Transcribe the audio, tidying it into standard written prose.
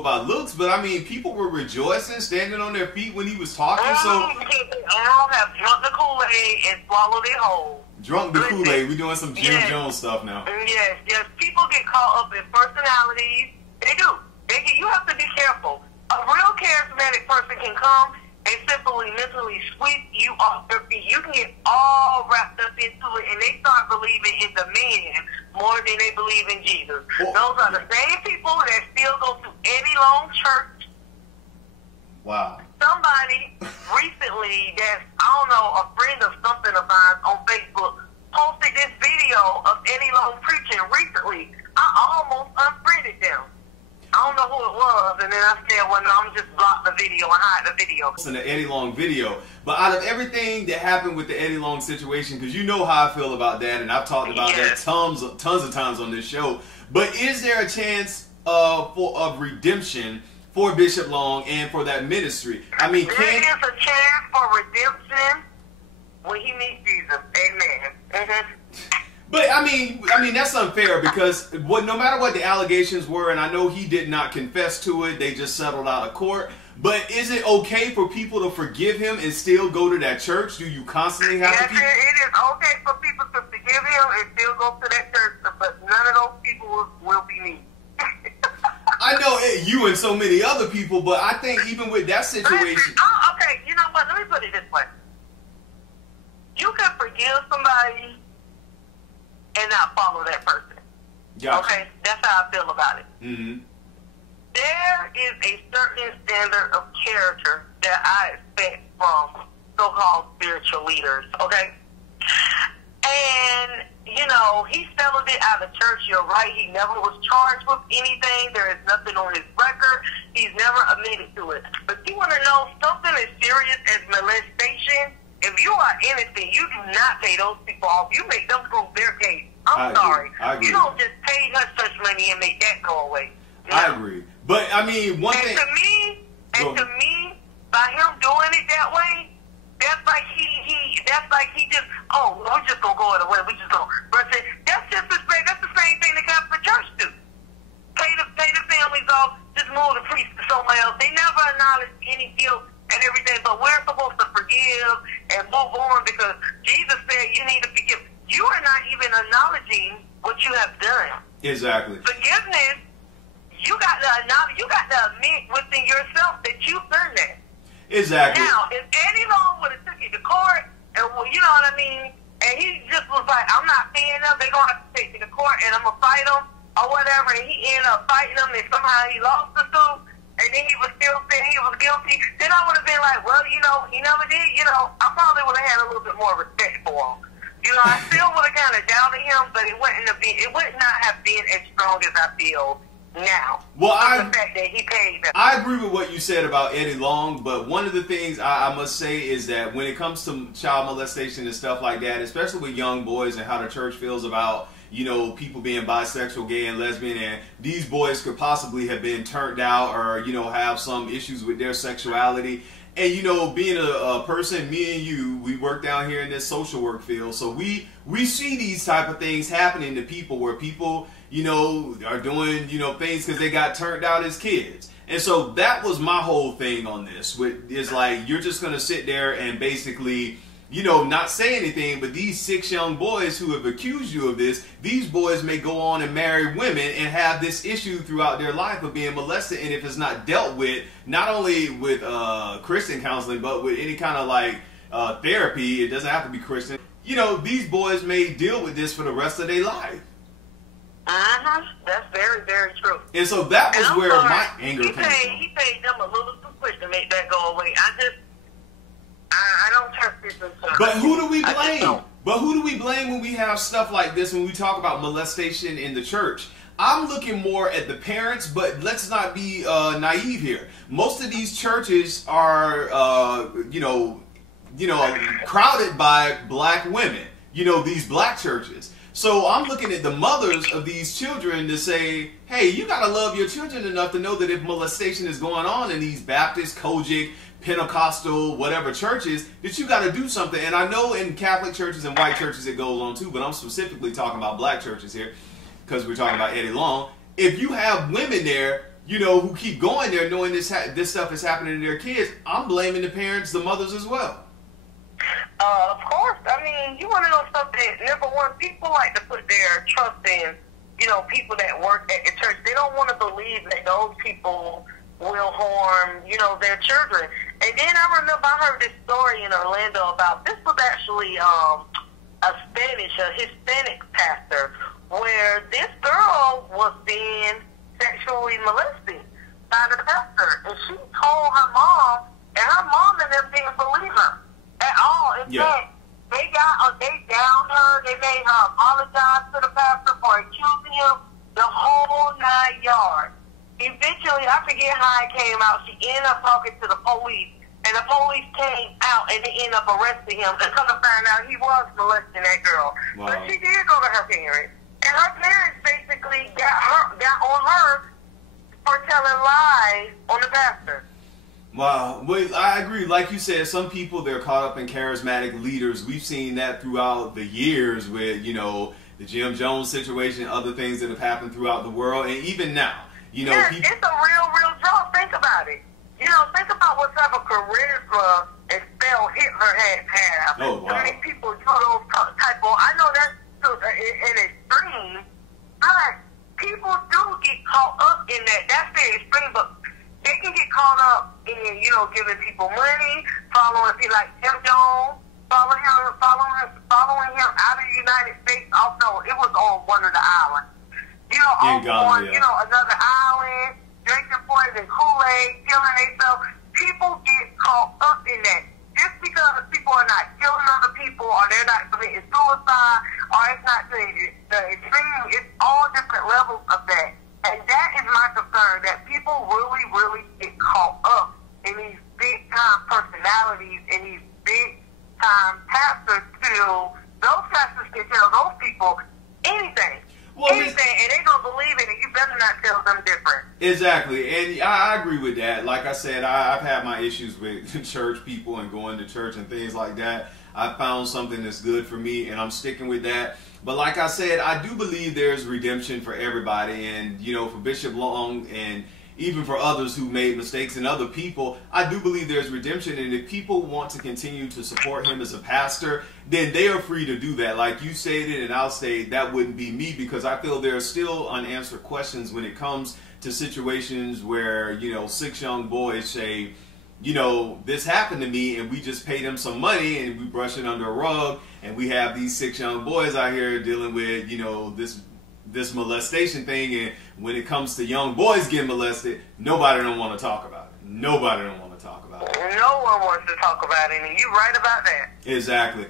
by looks, but I mean, people were rejoicing, standing on their feet when he was talking. Because they all have drunk the Kool-Aid and swallowed it whole. Drunk the Kool-Aid. We're doing some Jim Jones stuff now. Yes. People get caught up in personalities. They do. You have to be careful. A real charismatic person can come and simply mentally sweep you off their feet. You can get all wrapped up into it, and they start believing in the man more than they believe in Jesus. Those are the same people that still go to Eddie Long Church. Wow. Somebody recently that's, I don't know, a friend of something of mine on Facebook posted this video of Eddie Long preaching recently. I almost unfriended them. I don't know who it was, and then I said, well, no, I'm just block the video and hide the video. In the Eddie Long video. But out of everything that happened with the Eddie Long situation, because you know how I feel about that, and I've talked about that tons of times on this show, but is there a chance of redemption for Bishop Long and for that ministry? I mean, there is a chance for redemption when he meets Jesus. Amen. But I mean that's unfair, because no matter what the allegations were, and I know he did not confess to it, they just settled out of court. But is it okay for people to forgive him and still go to that church? Do you constantly have to? Yes, it is okay for people to forgive him and still go to that church, but none of those people will be me. I know you and so many other people, but I think even with that situation. Okay, you know what? Let me put it this way. You can forgive somebody and not follow that person. Gotcha. Okay? That's how I feel about it. Mm-hmm. There is a certain standard of character that I expect from so-called spiritual leaders, okay? And, you know, he settled it out of church. You're right. He never was charged with anything. There is nothing on his record. He's never admitted to it. But you want to know something as serious as molestation? If you are innocent, you do not pay those people off. You make them prove their case. I'm sorry. I agree. You don't just pay her such money and make that go away. No. I agree. But, I mean, one thing... To me, by him doing it that way, that's like he just, oh, we're just going to go it away. We just going to... That's disrespect. That's the same thing the Catholic Church do. Pay the families off, just move the priest to somewhere else. They never acknowledge any guilt and everything, but we're supposed to forgive and move on, because Jesus said you need to forgive. You are not even acknowledging what you have done. Exactly. Forgiveness, you got to admit within yourself that you've done that. Exactly. Now, if Eddie Long would have took it to court, and you know what I mean, and he just was like, I'm not paying them, they're going to have to take me to court, and I'm going to fight them, or whatever, and he ended up fighting them, and somehow he lost the suit, and then he was still saying he was guilty, then I would have been like, well, you know, he never did, you know, I probably would have had a little bit more respect for him. You know, I still would have kind of doubted him, but it would not have been as strong as I feel now. Well, the fact that he paid them. I agree with what you said about Eddie Long, but one of the things I must say is that when it comes to child molestation and stuff like that, especially with young boys and how the church feels about, you know, people being bisexual, gay, and lesbian, and these boys could possibly have been turned out or, you know, have some issues with their sexuality. And, you know, being a person, me and you, we work down here in this social work field, so we see these type of things happening to people where people, you know, are doing, you know, things because they got turned out as kids. And so that was my whole thing on this, is like, you're just going to sit there and basically, you know, not say anything, but these 6 young boys who have accused you of this, these boys may go on and marry women and have this issue throughout their life of being molested. And if it's not dealt with, not only with Christian counseling, but with any kind of like therapy, it doesn't have to be Christian, you know, these boys may deal with this for the rest of their life. That's very, very true. And so that was where my anger came from. He paid them a little too quick to make that go away. I don't trust this. But who do we blame? But who do we blame when we have stuff like this, when we talk about molestation in the church? I'm looking more at the parents, but let's not be naive here. Most of these churches are, crowded by black women. You know, these black churches. So I'm looking at the mothers of these children to say, hey, you got to love your children enough to know that if molestation is going on in these Baptist, Kojic, Pentecostal, whatever churches, that you got to do something. And I know in Catholic churches and white churches it goes on too, but I'm specifically talking about black churches here because we're talking about Eddie Long. If you have women there, you know, who keep going there knowing this stuff is happening to their kids, I'm blaming the parents, the mothers as well. Of course. I mean, you want to know something? Number one, people like to put their trust in, you know, people that work at the church. They don't want to believe that those people will harm, you know, their children. And then I remember I heard this story in Orlando about, this was actually a Hispanic pastor, where this girl was being sexually molested by the pastor. And she told her mom, and her mom and them didn't believe her at all. In fact, they downed her, they made her apologize to the pastor for accusing him, the whole 9 yards. Eventually, I forget how it came out, she ended up talking to the police, and the police came out and they ended up arresting him, and come to find out he was molesting that girl. Wow. But she did go to her parents, and her parents basically got on her for telling lies on the pastor. Wow. Well, I agree. Like you said, some people, they're caught up in charismatic leaders. We've seen that throughout the years with, you know, the Jim Jones situation, other things that have happened throughout the world, and even now. You know, it's a real job. Think about it. You know, think about what type of charisma and spell Hitler had. Oh, wow. I mean, people do those type of, I know that's an extreme, but people do get caught up in that. That's the extreme, but they can get caught up in, you know, giving people money, following people like Jim Jones, following him out of the United States. Also, it was on one of the islands. You know, on you know, another island, drinking poison Kool-Aid, killing themselves. People get caught up in that. Just because people are not killing other people, or they're not committing suicide, or it's not the extreme, it's all different levels of that. And that is my concern, that people really get caught up in these big-time personalities and these big-time pastors till those pastors can tell those people anything. Anything, and they don't believe it, and you better not tell them different. Exactly, and I agree with that. Like I said, I've had my issues with church people and going to church and things like that. I found something that's good for me, and I'm sticking with that. But like I said, I do believe there's redemption for everybody, and you know, for Bishop Long and even for others who made mistakes and other people, I do believe there's redemption. And if people want to continue to support him as a pastor, then they are free to do that. Like you stated, and I'll say that wouldn't be me, because I feel there are still unanswered questions when it comes to situations where, you know, 6 young boys say, you know, this happened to me, and we just paid them some money and we brush it under a rug, and we have these 6 young boys out here dealing with, you know, this molestation thing. And when it comes to young boys getting molested, nobody don't want to talk about it. Nobody don't want to talk about it. No one wants to talk about it, and you're right about that. Exactly.